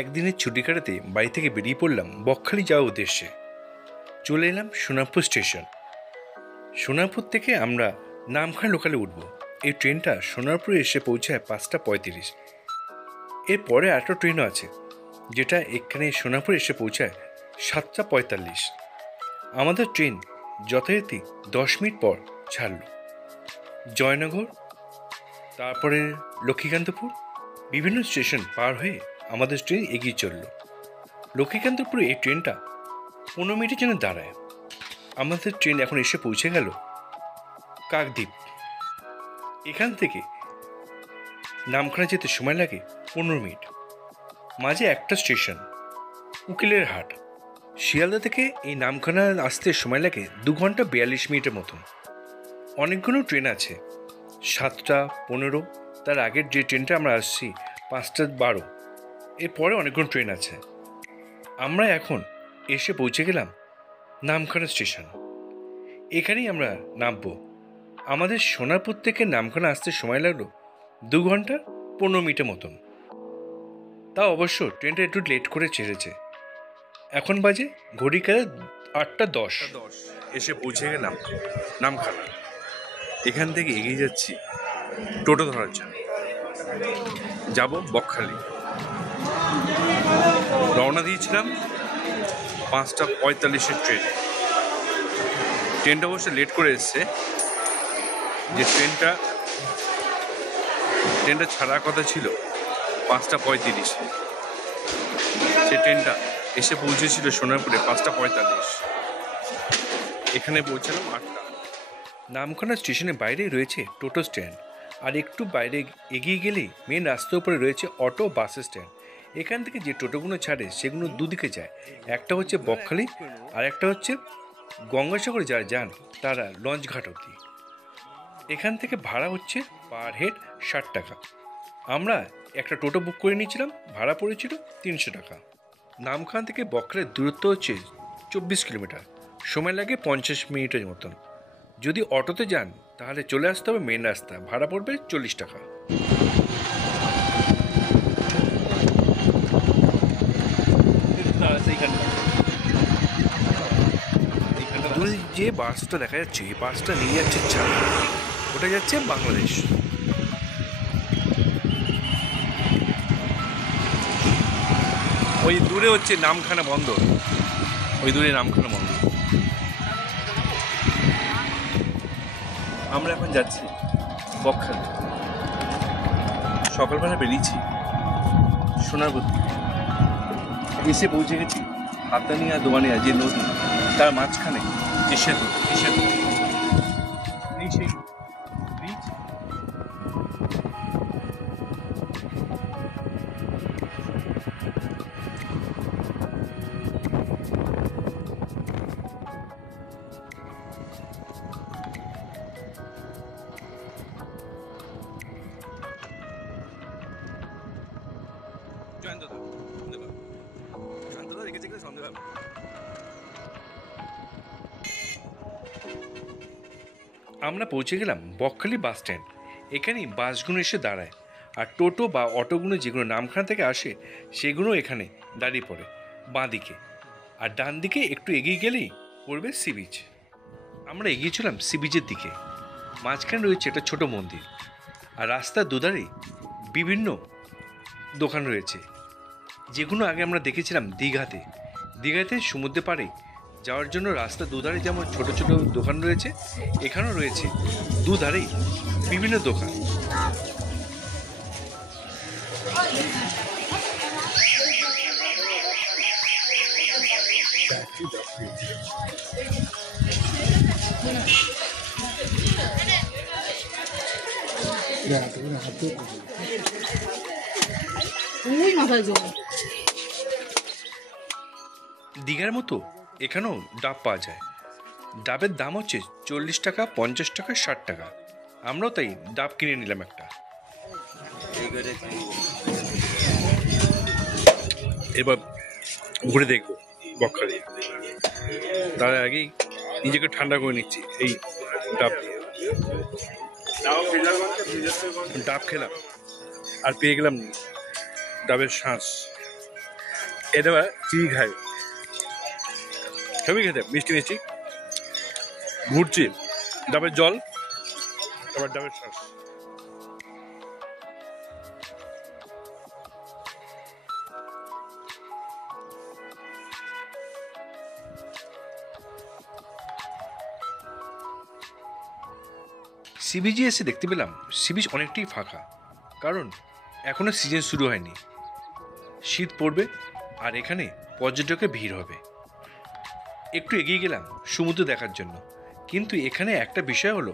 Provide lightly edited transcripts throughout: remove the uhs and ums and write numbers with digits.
একদিনের ছুটি কাটাতে বাড়ি থেকে বেরিয়ে পড়লাম বকখালি যাওয়ার উদ্দেশ্যে। চলে এলাম সোনারপুর স্টেশন। সোনারপুর থেকে আমরা নামখানা লোকালে উঠব। এই ট্রেনটা সোনারপুরে এসে পৌঁছায় 5:35। এরপরে আরেকটা ট্রেনও আছে যেটা এখানে সোনারপুর এসে পৌঁছায় 7:45। আমাদের ট্রেন যথারীতি 10 মিনিট পর ছাড়ল। জয়নগর, তারপরে লক্ষ্মীকান্তপুর, বিভিন্ন স্টেশন পার হয়ে আমাদের ট্রেন এগিয়ে চলল। লক্ষ্মীকান্তপুরে এই ট্রেনটা 15 মিনিটের জন্য দাঁড়ায়। আমাদের ট্রেন এখন এসে পৌঁছে গেল কাকদ্বীপ। এখান থেকে নামখানা যেতে সময় লাগে 15 মিনিট। মাঝে একটা স্টেশন উকিলের হাট। শিয়ালদা থেকে এই নামখানা আসতে সময় লাগে 2 ঘন্টা 42 মিনিটের মতন। অনেকগুলো ট্রেন আছে, 7:15। তার আগের যে ট্রেনটা আমরা আসছি 5:12। এরপরে অনেকগুলো ট্রেন আছে। আমরা এখন এসে পৌঁছে গেলাম নামখানা স্টেশন। এখানেই আমরা নামবো। আমাদের সোনারপুর থেকে নামখানা আসতে সময় লাগলো 2 ঘন্টা 15 মিনিটের মতন। তা অবশ্য ট্রেনটা একটু লেট করে ছেড়েছে। এখন বাজে ঘড়ি কালে 8:10। এসে পৌঁছে গেলাম নামখানা। এখান থেকে এগিয়ে যাচ্ছি টোটো ধরার জন্য, যাব বকখালি। রওনা দিয়েছিলাম 5:45-এর ট্রেনটা অবশ্য লেট করে এসছে। যে ট্রেনটা ছাড়ার কথা ছিল 5:35, সে ট্রেনটা এসে পৌঁছেছিল সোনারপুরে 5:45। এখানে পৌঁছালাম 8টা। নামখানা স্টেশনের বাইরে রয়েছে টোটো স্ট্যান্ড, আর একটু বাইরে এগিয়ে গেলেই মেন রাস্তার উপরে রয়েছে অটো বাস স্ট্যান্ড। এখান থেকে যে টোটোগুলো ছাড়ে সেগুলো দুদিকে যায়। একটা হচ্ছে বকখালি, আর একটা হচ্ছে গঙ্গাসাগরে যারা যান তারা লঞ্চঘাট অবধি। এখান থেকে ভাড়া হচ্ছে পার হেড 60 টাকা। আমরা একটা টোটো বুক করে নিয়েছিলাম, ভাড়া পড়েছিল 300 টাকা। নামখানা থেকে বকখালির দূরত্ব হচ্ছে 24 কিলোমিটার, সময় লাগে 50 মিনিটের মতন। যদি অটোতে যান তাহলে চলে আসতে হবে মেন রাস্তা, ভাড়া পড়বে 40 টাকা। দূরে যে বাসটা দেখা যাচ্ছে, এই বাসটা নিয়ে যাচ্ছে চাল, ওটা যাচ্ছে বাংলাদেশ। ওই দূরে হচ্ছে নামখানা বন্দর, ওই দূরে নামখানা বন্দর। আমরা এখন যাচ্ছি বকখালি। সকালবেলা বেরিয়েছি সোনারপুর থেকে, এসে পৌঁছে গেছি হাতানিয়া দোয়ানিয়া যে নদী, তার মাঝখানে যে সেতু, এই সেতু নিচে ব্রিজ। আমরা পৌঁছে গেলাম বকখালি বাস স্ট্যান্ড। এখানেই বাসগুলো এসে দাঁড়ায়, আর টোটো বা অটোগুলো যেগুলো নামখানা থেকে আসে সেগুলো এখানে দাঁড়িয়ে পড়ে বাঁদিকে। আর ডান দিকে একটু এগিয়ে গেলেই পড়বে সি বিচ। আমরা এগিয়েছিলাম সি বিচের দিকে। মাঝখানে রয়েছে একটা ছোট মন্দির, আর রাস্তার দুধারে বিভিন্ন দোকান রয়েছে, যেগুলো আগে আমরা দেখেছিলাম দীঘাতে। দীঘাতে সমুদ্রে পাড়ে যাওয়ার জন্য রাস্তা দুধারে যেমন ছোট ছোট দোকান রয়েছে, এখানেও রয়েছে দুধারেই বিভিন্ন দোকান। দীঘার মতো এখানেও ডাব পাওয়া যায়। ডাবের দাম হচ্ছে 40 টাকা, 50 টাকা, 60 টাকা। আমরাও তাই ডাব কিনে নিলাম একটা। এবার ঘুরে দেখবো বকখালি। তার আগেই নিজেকে ঠান্ডা করে নিচ্ছি এই ডাব দিয়ে। ডাব খেলাম আর পেয়ে গেলাম ডাবের শ্বাস। এটা চিনি খাই, সবই খেতে মিষ্টি মিষ্টি, ঘুরছি, ডাবের জল, আবার ডাবের শ্বাস। সি বিচে এসে দেখতে পেলাম সি বিচ অনেকটাই ফাঁকা, কারণ এখনও সিজন শুরু হয়নি। শীত পড়বে আর এখানে পর্যটকের ভিড় হবে। একটু এগিয়ে গেলাম সমুদ্র দেখার জন্য, কিন্তু এখানে একটা বিষয় হলো,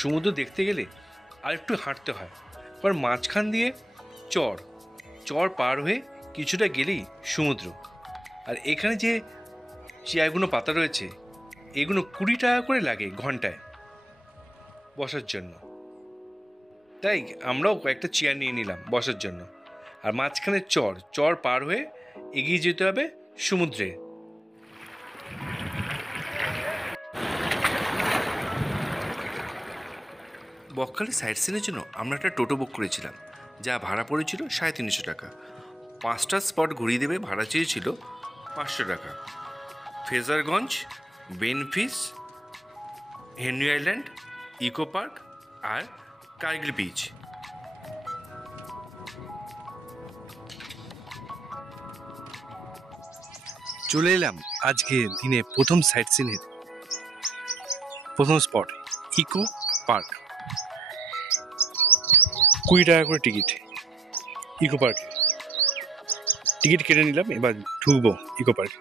সমুদ্র দেখতে গেলে আর একটু হাঁটতে হয়, কারণ মাঝখান দিয়ে চর চর পার হয়ে কিছুটা গেলেই সমুদ্র। আর এখানে যে চেয়ারগুলো পাতা রয়েছে, এগুলো 20 টাকা করে লাগে ঘন্টায় বসার জন্য। তাই আমরাও কয়েকটা চেয়ার নিয়ে নিলাম বসার জন্য। আর মাঝখানে চর পার হয়ে এগিয়ে যেতে হবে সমুদ্রে। বকখালি সাইট সিনের জন্য আমরা একটা টোটো বুক করেছিলাম, যা ভাড়া পড়েছিল 350 টাকা। 5টা স্পট ঘুরিয়ে দেবে, ভাড়া চেয়েছিল 500 টাকা। Frasergunj, Benfish, Henry Island, eco park আর কার্গিল বিচ। চলে এলাম আজকে দিনে প্রথম সাইট সিনের প্রথম স্পট, ইকো পার্ক। 20 টাকা করে টিকিট ইকো পার্কে। টিকিট কেটে নিলাম, এবার ঢুকবো ইকো পার্কে।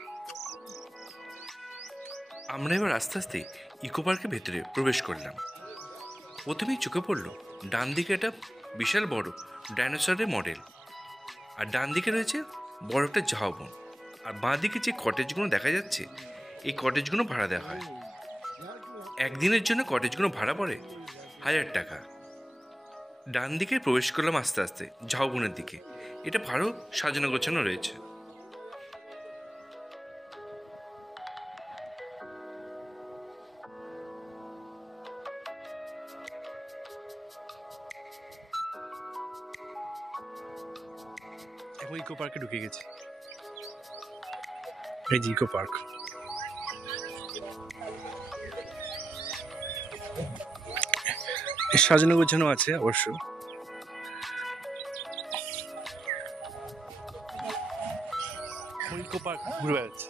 আমরা এবার আস্তে আস্তে ইকো পার্কের ভেতরে প্রবেশ করলাম। প্রথমেই চোখে পড়লো ডান দিকে একটা বিশাল বড় ডাইনোসরের মডেল, আর ডান দিকে রয়েছে বড় একটা ঝাউবন। আর বাঁ দিকে যে কটেজগুলো দেখা যাচ্ছে, এই কটেজগুলো ভাড়া দেওয়া হয়। একদিনের জন্য কটেজগুলো ভাড়া পড়ে 1000 টাকা। ডান দিকে প্রবেশ করলাম আস্তে আস্তে ঝাউবনের দিকে। এটা ভালো সাজানো গোছানো রয়েছে। এখন ইকো পার্কে ঢুকে গেছি। এই যে ইকো পার্ক। সাজানো গোছানো আছে অবশ্য। ইকো পার্ক ঘুরে বেড়াচ্ছে।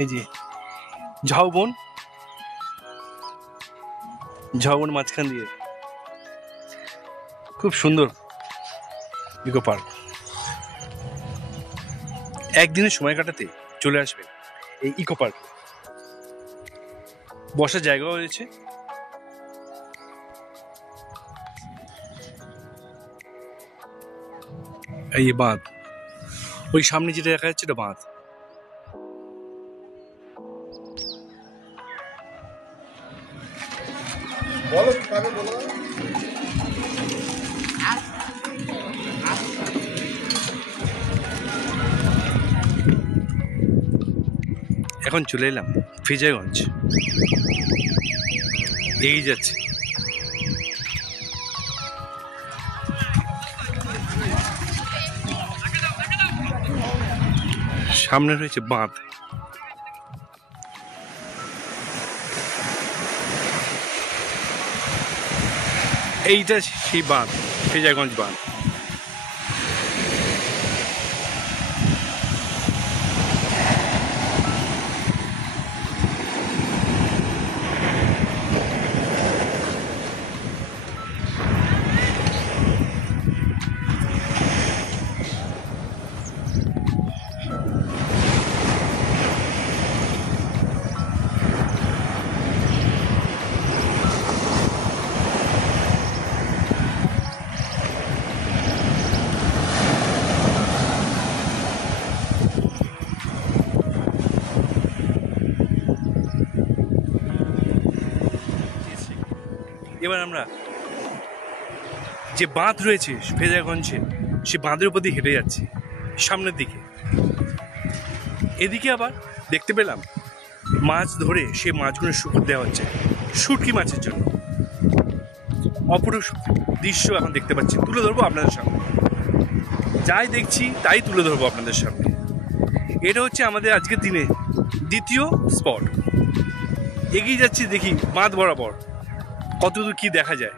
এই যে ঝাউবন মাঝখান দিয়ে, খুব সুন্দর ইকো পার্ক। একদিনের সময় কাটাতে চলে আসবে এই ইকো পার্ক। বসার জায়গাও রয়েছে। এই বাঁধ, ওই সামনে যেটা দেখা যাচ্ছে এটা বাঁধ। এখন চলে এলাম ফ্রেজারগঞ্জ। এই যাচ্ছে সামনে রয়েছে বাঁধ। এইটা সেই বাঁধ, ফ্রেজারগঞ্জ বাঁধ। এবার আমরা যে বাঁধ রয়েছে ফ্রেজারগঞ্জে, সে বাঁধের উপর দিয়ে হেঁটে যাচ্ছি সামনের দিকে। এদিকে আবার দেখতে পেলাম মাছ ধরে সে মাছগুলো শুকর দেওয়া হচ্ছে শুটকি মাছের জন্য। অপরূপ দৃশ্য এখন দেখতে পাচ্ছি, তুলে ধরবো আপনাদের সামনে। যাই দেখছি তাই তুলে ধরবো আপনাদের সামনে। এটা হচ্ছে আমাদের আজকের দিনে দ্বিতীয় স্পট। এগিয়ে যাচ্ছি, দেখি বাঁধ বরাবর কতদূর কি দেখা যায়।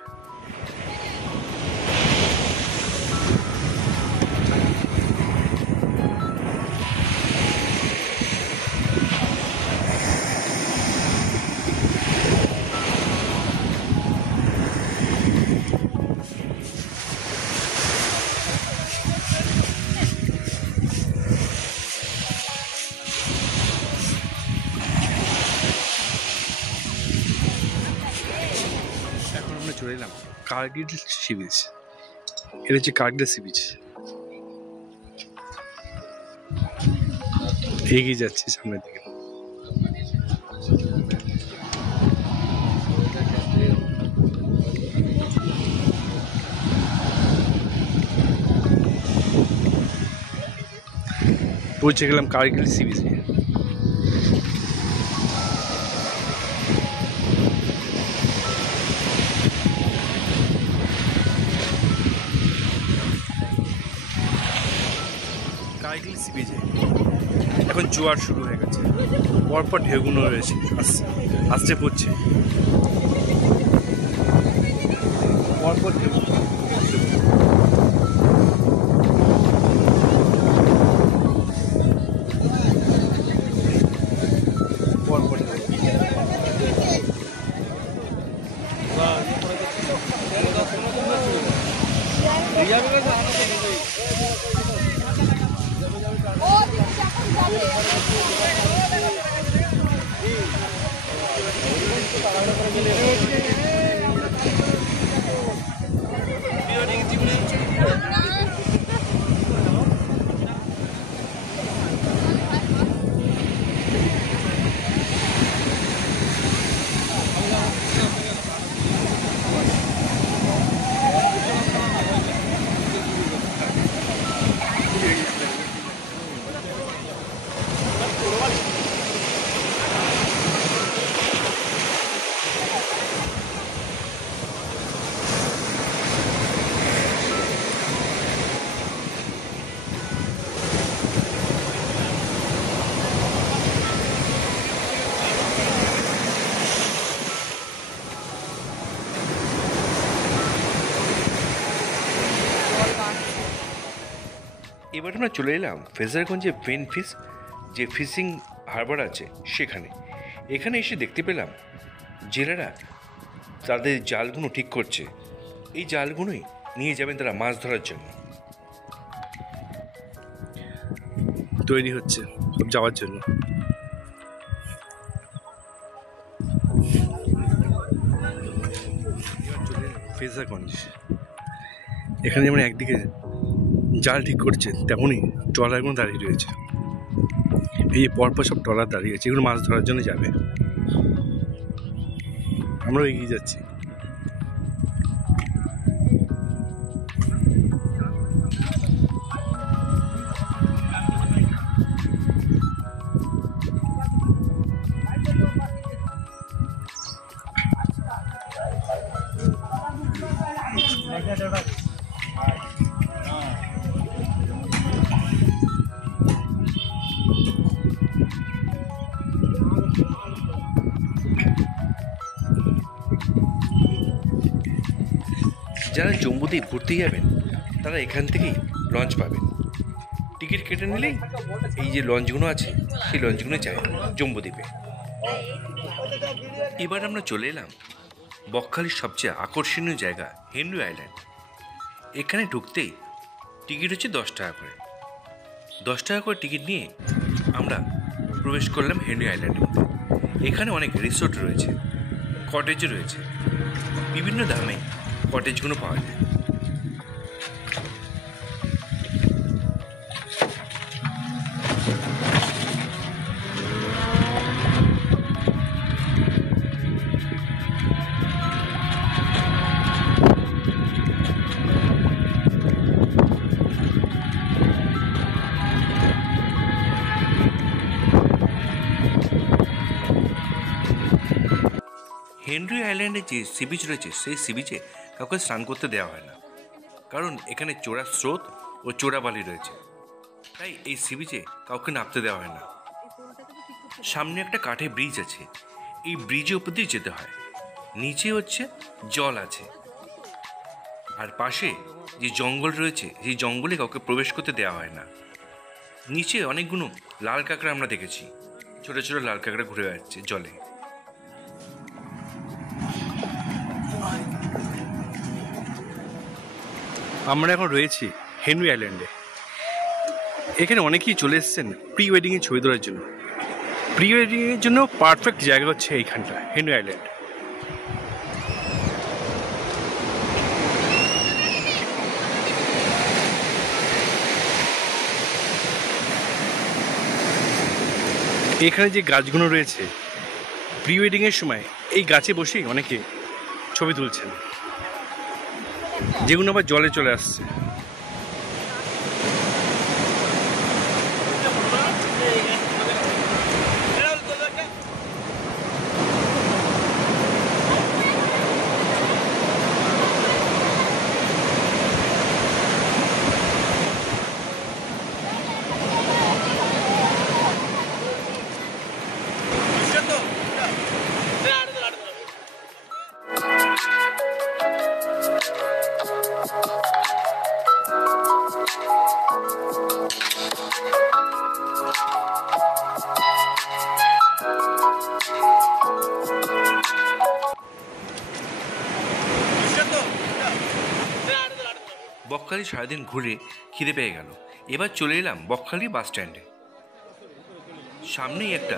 এখন আমরা চলে এলাম কার্গিল সি বিচ। এটা হচ্ছে কার্গিল সি বিচ। এগিয়ে যাচ্ছি সামনের দিকে। পৌঁছে গেলাম কার্গিল সি বিচে। কার্গিল সি বিচে এখন জোয়ার শুরু হয়ে গেছে, পরপর ঢেউগুলো রয়েছে, আসতে পড়ছে পরপর ঢেউ। এবার আমরা চলে এলাম ফ্রেজারগঞ্জে বেনফিস যে ফিশিং হারবার আছে সেখানে। এখানে এসে দেখতে পেলাম জেলেরা তাদের জালগুলো ঠিক করছে। এই জালগুলোই নিয়ে যাবেন তারা মাছ ধরার জন্য। তৈরি হচ্ছে সব যাওয়ার জন্য। ফ্রেজারগঞ্জ, এখানে যেমন একদিকে জাল ঠিক করছে তেমনই ট্রলারগুলো দাঁড়িয়ে রয়েছে। এই পরপর সব ট্রলার দাঁড়িয়ে আছে, এগুলো মাছ ধরার জন্য যাবে। আমরাও এগিয়ে যাচ্ছি। যারা জম্বুদ্বীপ ঘুরতে যাবেন তারা এখান থেকেই লঞ্চ পাবেন। টিকিট কেটে নিলেই এই যে লঞ্চগুলো আছে সেই লঞ্চগুলো যায় জম্বুদ্বীপে। এবার আমরা চলে এলাম বকখালির সবচেয়ে আকর্ষণীয় জায়গা হেনরি আইল্যান্ড। এখানে ঢুকতেই টিকিট হচ্ছে 10 টাকা করে। 10 টাকা করে টিকিট নিয়ে আমরা প্রবেশ করলাম হেনরি আইল্যান্ডের মধ্যে। এখানে অনেক রিসোর্ট রয়েছে, কটেজও রয়েছে, বিভিন্ন দামে কটেজগুলো পাওয়া যায়। হেনরি আইল্যান্ডে যে সি বিচ রয়েছে সেই সি বিচে কাউকে স্নান করতে দেওয়া হয় না, কারণ এখানে চোরার স্রোত ও চোরাবালি রয়েছে, তাই এই সি বিচে কাউকে নামতে দেওয়া হয় না। সামনে একটা কাঠের ব্রিজ আছে, এই ব্রিজের উপর দিয়ে যেতে হয়। নিচে হচ্ছে জল আছে, আর পাশে যে জঙ্গল রয়েছে সেই জঙ্গলে কাউকে প্রবেশ করতে দেওয়া হয় না। নিচে অনেকগুলো লাল কাঁকড়া আমরা দেখেছি, ছোট ছোট লাল কাঁকড়া ঘুরে বেড়াচ্ছে জলে। আমরা এখন রয়েছি হেনরি আইল্যান্ডে। এখানে অনেকেই চলে এসেছেন প্রি ওয়েডিংয়ে ছবি তোলার জন্য। প্রি ওয়েডিংয়ের জন্য পারফেক্ট জায়গা হচ্ছে এইখানটা, হেনরি আইল্যান্ড। এখানে যে গাছগুলো রয়েছে, প্রি ওয়েডিংয়ের সময় এই গাছে বসেই অনেকে ছবি তুলছেন, যেগুলো আবার জলে চলে আসছে। বকখালি সারাদিন ঘুরে খিদে পেয়ে গেল, এবার চলে এলাম বকখালি বাস স্ট্যান্ডে। সামনেই একটা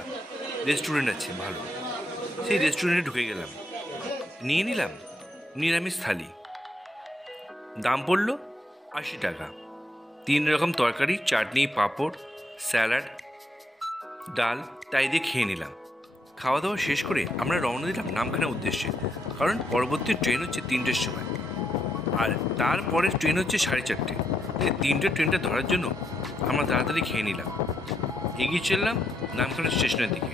রেস্টুরেন্ট আছে ভালো, সেই রেস্টুরেন্টে ঢুকে গেলাম। নিয়ে নিলাম নিরামিষ থালি, দাম পড়লো 80 টাকা। 3 রকম তরকারি, চাটনি, পাঁপড়, স্যালাড, ডাল, তাই দিয়ে খেয়ে নিলাম। খাওয়া দাওয়া শেষ করে আমরা রওনা দিলাম নামখানার উদ্দেশ্যে, কারণ পরবর্তী ট্রেন হচ্ছে 3টের সময়, আর তারপরের ট্রেন হচ্ছে 4:30। তাই 3টে ট্রেনটা ধরার জন্য আমরা তাড়াতাড়ি খেয়ে নিলাম, এগিয়ে চললাম নামখানা স্টেশনের দিকে।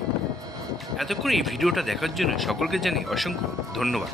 এতক্ষণ এই ভিডিওটা দেখার জন্য সকলকে জানি অসংখ্য ধন্যবাদ।